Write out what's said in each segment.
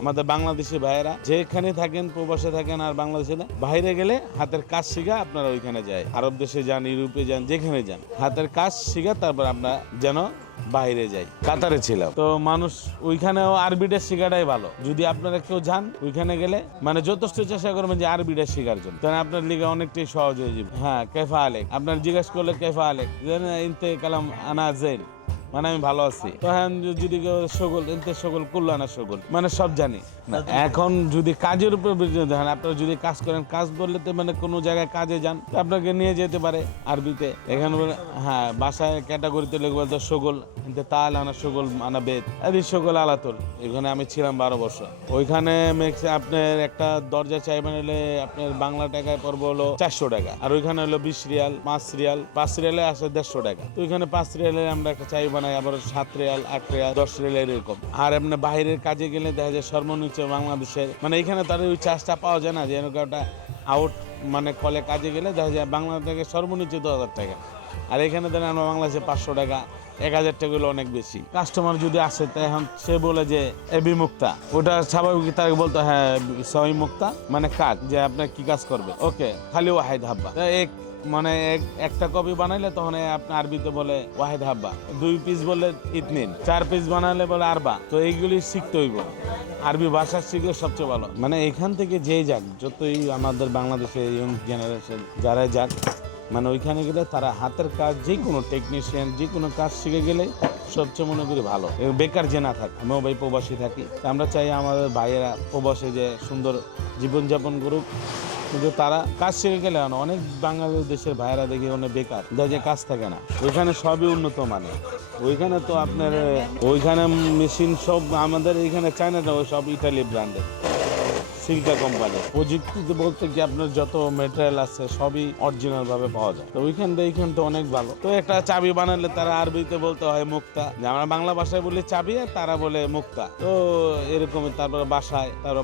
আমাদের বাংলাদেশি ভাইয়েরা যেখানে থাকেন, প্রবাসে থাকেন আর বাংলাদেশে না, বাইরে গেলে হাতের কাজ শিখা আপনারা ওইখানে যায়, আরব দেশে যান, ইউরোপে যান, যেখানে যান, হাতের কাজ শিখা তারপর আমরা যেন বাইরে যাই। কাতারে ছিলাম তো মানুষ ওইখানেও আরবিটা শেখাটাই ভালো। যদি আপনারা কেউ যান ওইখানে গেলে মানে যথেষ্ট চেষ্টা করবেন যে আরবিটা শেখার জন্য, তাহলে আপনার লিগে অনেকটাই সহজ হয়ে যাবে। হ্যাঁ, কেফা আলেক, আপনার জিজ্ঞেস করলে কেফা আলেক, ইনতে কালাম আনা জেন, মানে আমি ভালো আছি। তো হ্যাঁ, যদি সগল এনতে সগল কুল্লানা সগল, মানে সব জানি। এখন যদি কাজের উপর দেখেন, আপনারা যদি কাজ করেন, কাজ বললে তো মানে কোনো জায়গায় কাজে যান, আপনাকে নিয়ে যেতে পারে আরবিতে। এখানে হ্যাঁ, বাসায় ক্যাটাগরিতে লিখবো তো সগল এনতে তাল আনা সগল আনা বেদ আদি সগল আলাতুল। এখানে আমি ছিলাম 12 বছর। ওইখানে আপনার একটা দরজা চাই বানালে আপনার বাংলা টাকায় পড়বো হলো 400 টাকা, আর ওইখানে হলো 20 রিয়াল, 5 রিয়াল, 5 রিয়ালে আসে 150 টাকা। তো ওইখানে 5 রিয়ালে আমরা একটা চাই বানাই, আবার 7 রিয়াল, 8 রিয়াল, 10 রিয়াল এরকম। আর এমনি বাইরের কাজে গেলে দেখা যায় সর্বনিম্ন বাংলাদেশের, মানে এখানে তার ওই চার্জটা পাওয়া যায় না, যে একটা আউট মানে কলে কাজে গেলে দেখা যায় বাংলা থেকে সর্বনিম্ন 10,000 টাকা, আর এখানে দেখেন আমরা বাংলাদেশে 500 টাকা, 1000 টাকা হলো অনেক বেশি। কাস্টমার যদি আসে তাই এখন সে বলে যে এবি মুক্তা, ওটা স্বাভাবিক তাকে বলতে হ্যাঁ সহি মুক্তা, মানে কাজ, যে আপনার কি কাজ করবে, ওকে খালি ওয়াহিদ হাব্বা, এক মানে একটা কপি বানাইলে তখন আপনি আরবিতে বলে ওয়াহিদ হাব্বা, 2 পিস বললে ইতনিন, 4 পিস বানালে বলে আরবা। তো এইগুলি শিখতে হইব, আরবি ভাষা শিখলে সবচেয়ে ভালো। মানে এখান থেকে যেই যাক, যতই আমাদের বাংলাদেশের ইয়ং জেনারেশন যারা যাক, মানে ওইখানে গেলে তারা হাতের কাজ, যে কোনো টেকনিশিয়ান, যে কোনো কাজ শিখে গেলে সবচেয়ে মনে করি ভালো, বেকার যে না থাকে। আমিও ভাই প্রবাসী থাকি, আমরা চাই আমাদের ভাইয়েরা প্রবাসে যে সুন্দর জীবনযাপন করুক, কিন্তু তারা কাজ শিখে গেলে অনেক বাংলাদেশের ভাইয়েরা দেখি অনেক বেকার, যে কাজ থাকে না। ওইখানে সবই উন্নত মানে, ওইখানে তো আপনার ওইখানে মেশিন সব, আমাদের এইখানে চায়নাটা সব ইটালি ব্র্যান্ডের সিল্কা কোম্পানি। প্রযুক্তিতে বলতে কি আপনার যত মেটেরিয়াল আছে সবই অরিজিনাল ভাবে পাওয়া যায়। তো ওইখান তো অনেক ভালো। তো একটা চাবি বানালে তারা আরবিতে বলতে হয় মুক্তা, আমরা বাংলা ভাষায় বলি চাবি, তারা বলে মুক্তা। তো এরকম। তারপর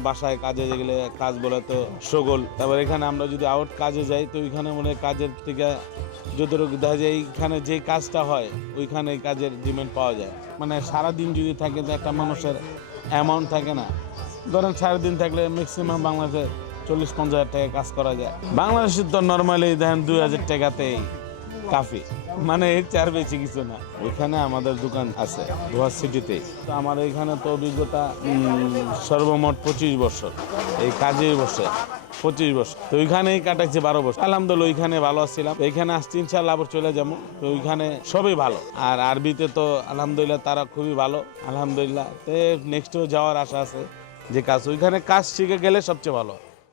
বাসায় কাজে গেলে কাজ বলে তো সগল। তারপর এখানে আমরা যদি আউট কাজে যাই, তো ওইখানে মনে হয় কাজের থেকে যতটুকু দেখা যায় এইখানে যে কাজটা হয় ওইখানে কাজের ডিমান্ড পাওয়া যায়। মানে সারাদিন যদি থাকে তো একটা মানুষের অ্যামাউন্ট থাকে না, ধরেন 4 দিন থাকলে ম্যাক্সিমাম বাংলাদেশে 40-50 হাজার টাকা কাজ করা যায়। বাংলাদেশের তো নর্মালি দেখেন 2000 টাকাতেই কাফি, মানে এর চার বেশি কিছু না। ওইখানে আমাদের দোকান আছে দোহা সিটিতে। তো আমার এখানে তো অভিজ্ঞতা সর্বমোট 25 বছর, এই কাজেই বসে 25 বছর। তো ওইখানেই কাটাচ্ছি 12 বছর। আলহামদুলিল্লাহ ওইখানে ভালো ছিলাম। এখানে আসছি ইনশাআল্লাহ আবার চলে যাবো। তো ওইখানে সবই ভালো, আর আরবিতে তো আলহামদুলিল্লাহ তারা খুবই ভালো। আলহামদুলিল্লাহ নেক্সটও যাওয়ার আশা আছে, যে কাজ ওইখানে কাজ শিখে গেলে সবচেয়ে ভালো।